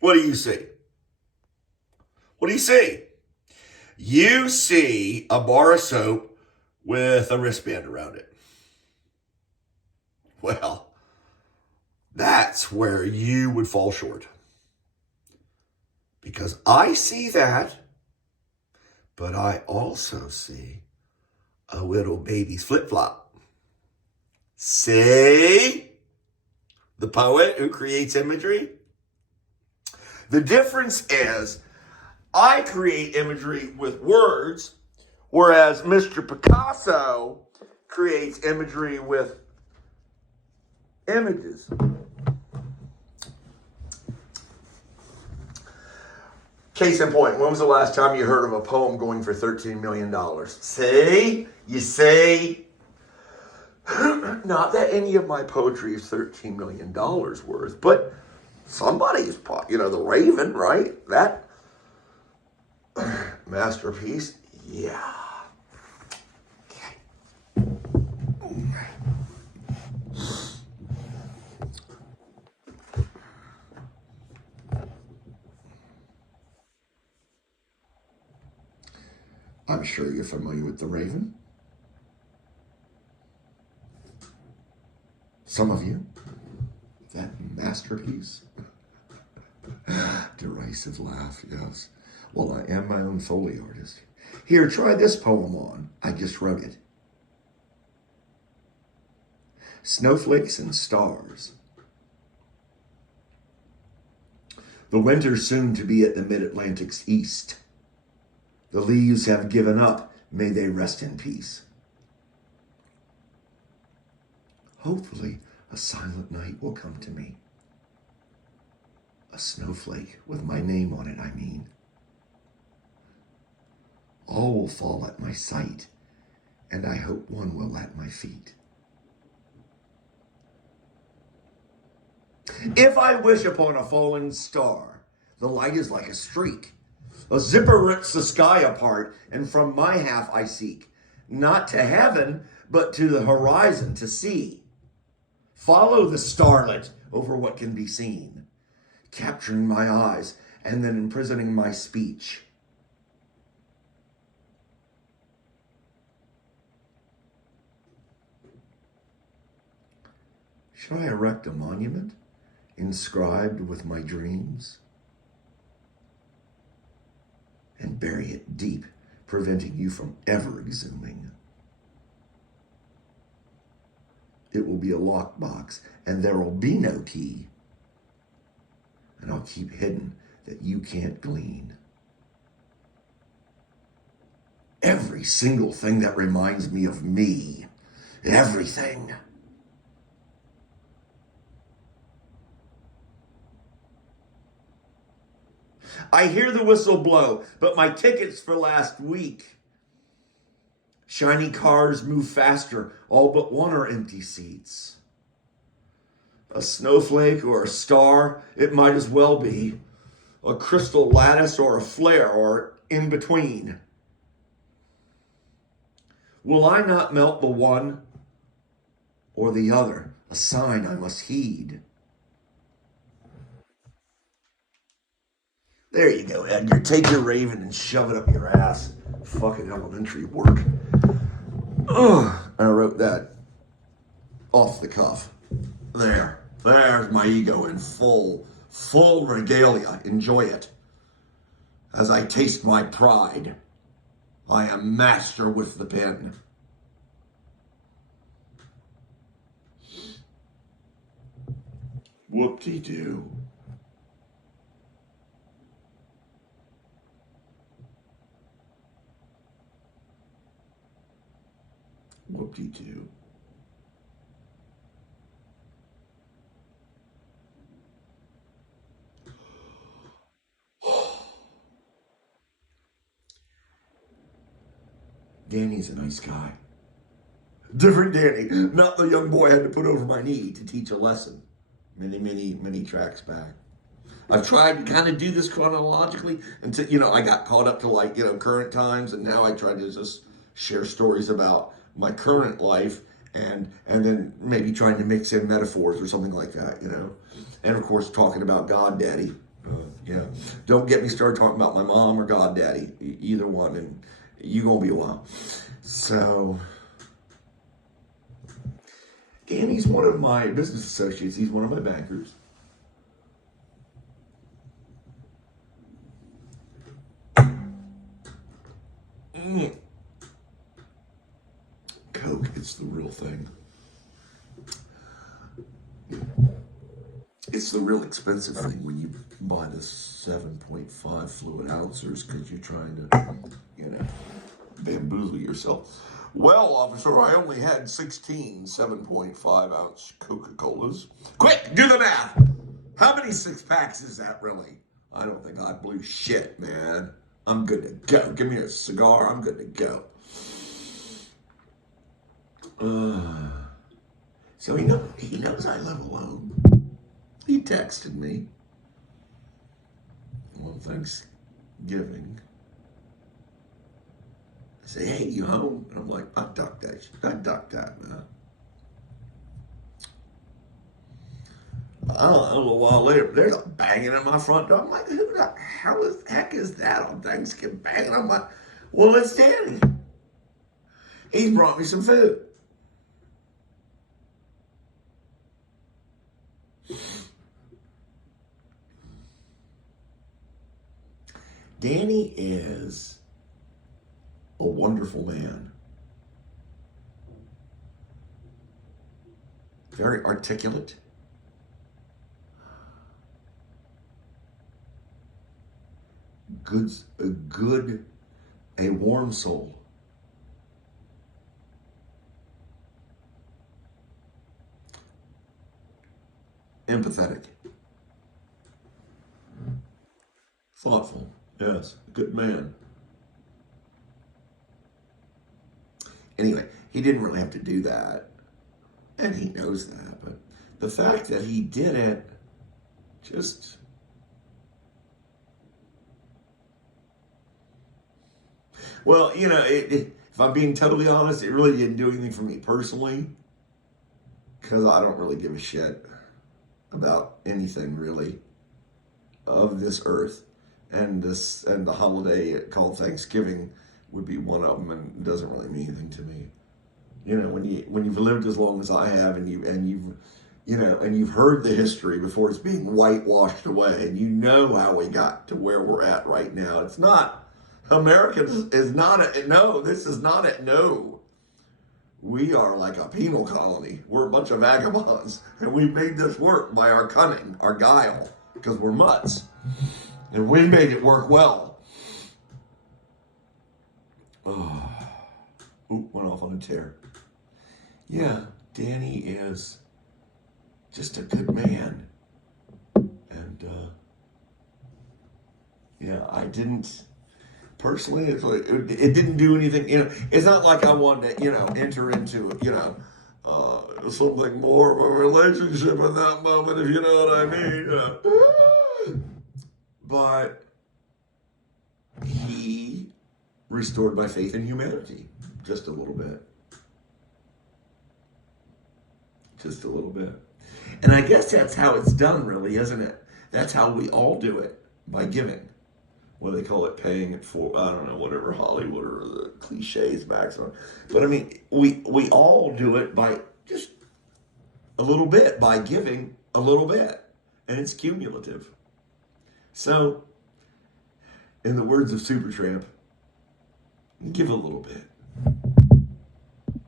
What do you see? What do you see? You see a bar of soap with a wristband around it. Well, that's where you would fall short. Because I see that, but I also see a little baby's flip-flop. See? The poet who creates imagery? The difference is I create imagery with words, whereas Mr. Picasso creates imagery with images. Case in point, when was the last time you heard of a poem going for $13 million? See? You say, not that any of my poetry is $13 million worth, but somebody's, the Raven, right? That masterpiece, yeah. I'm sure you're familiar with the Raven. Some of you. That masterpiece. Derisive laugh, yes. Well, I am my own Foley artist. Here, try this poem on. I just wrote it. Snowflakes and stars. The winter's soon to be at the mid-Atlantic's east. The leaves have given up. May they rest in peace. Hopefully, a silent night will come to me. A snowflake with my name on it, I mean. All will fall at my sight, and I hope one will at my feet. If I wish upon a fallen star, the light is like a streak. A zipper rips the sky apart, and from my half I seek, not to heaven, but to the horizon to see. Follow the starlet over what can be seen, capturing my eyes and then imprisoning my speech. Should I erect a monument inscribed with my dreams? And bury it deep, preventing you from ever exhuming. It will be a lockbox, and there will be no key. And I'll keep hidden that you can't glean. Every single thing that reminds me of me. Everything. I hear the whistle blow, but my ticket's for last week. Shiny cars move faster, all but one are empty seats. A snowflake or a star, it might as well be. A crystal lattice or a flare or in between. Will I not melt the one or the other? A sign I must heed. There you go, Edgar. Take your Raven and shove it up your ass. Fucking elementary work. Ugh. I wrote that off the cuff. There's my ego in full regalia. Enjoy it. As I taste my pride, I am master with the pen. Whoop-de-doo. Whoop-de-doo. Danny's a nice guy. Different Danny, not the young boy I had to put over my knee to teach a lesson many tracks back. I've tried to kind of do this chronologically until, I got caught up to current times, and now I try to just share stories about my current life and then maybe trying to mix in metaphors or something like that, And of course, talking about God Daddy. Yeah. Don't get me started talking about my mom or goddaddy, either one, and you gonna be a while. So, Danny's one of my business associates. He's one of my bankers. Coke, it's the real thing. It's the real expensive thing when you buy the 7.5 fluid ounces because you're trying to, bamboozle yourself. Well, officer, I only had 16 7.5 ounce Coca-Colas. Quick, do the math. How many six packs is that really? I don't think I blew shit, man. I'm good to go. Give me a cigar. I'm good to go. So he knows I live alone. He texted me on Thanksgiving. I say, hey, you home? And I'm like, I ducked that, man. A little while later, there's a banging at my front door. I'm like, who the heck is that on Thanksgiving banging? I'm like, well, it's Danny. He brought me some food. Danny is a wonderful man. Very articulate. A warm soul. Empathetic. Thoughtful. Yes, good man. Anyway, he didn't really have to do that. And he knows that. But the fact that he did it just... Well, if I'm being totally honest, it really didn't do anything for me personally. Because I don't really give a shit about anything, really, of this earth. And the holiday called Thanksgiving would be one of them, and it doesn't really mean anything to me. When you've lived as long as I have, and you've heard the history before it's being whitewashed away, and you know how we got to where we're at right now. It's not America is not a no. This is not a no. We are like a penal colony. We're a bunch of vagabonds, and we made this work by our cunning, our guile, because we're mutts. And we made it work well. Oh. Oop, went off on a tear. Yeah, Danny is just a good man. And, I didn't, personally, it didn't do anything, it's not like I wanted to, enter into, something more of a relationship in that moment, if you know what I mean. But he restored my faith in humanity just a little bit. Just a little bit. And I guess that's how it's done, really, isn't it? That's how we all do it, by giving. What do they call it? Paying it for, I don't know, whatever Hollywood or the cliches backs on. But I mean, we all do it by just a little bit, by giving a little bit. And it's cumulative. So, in the words of Supertramp, give a little bit.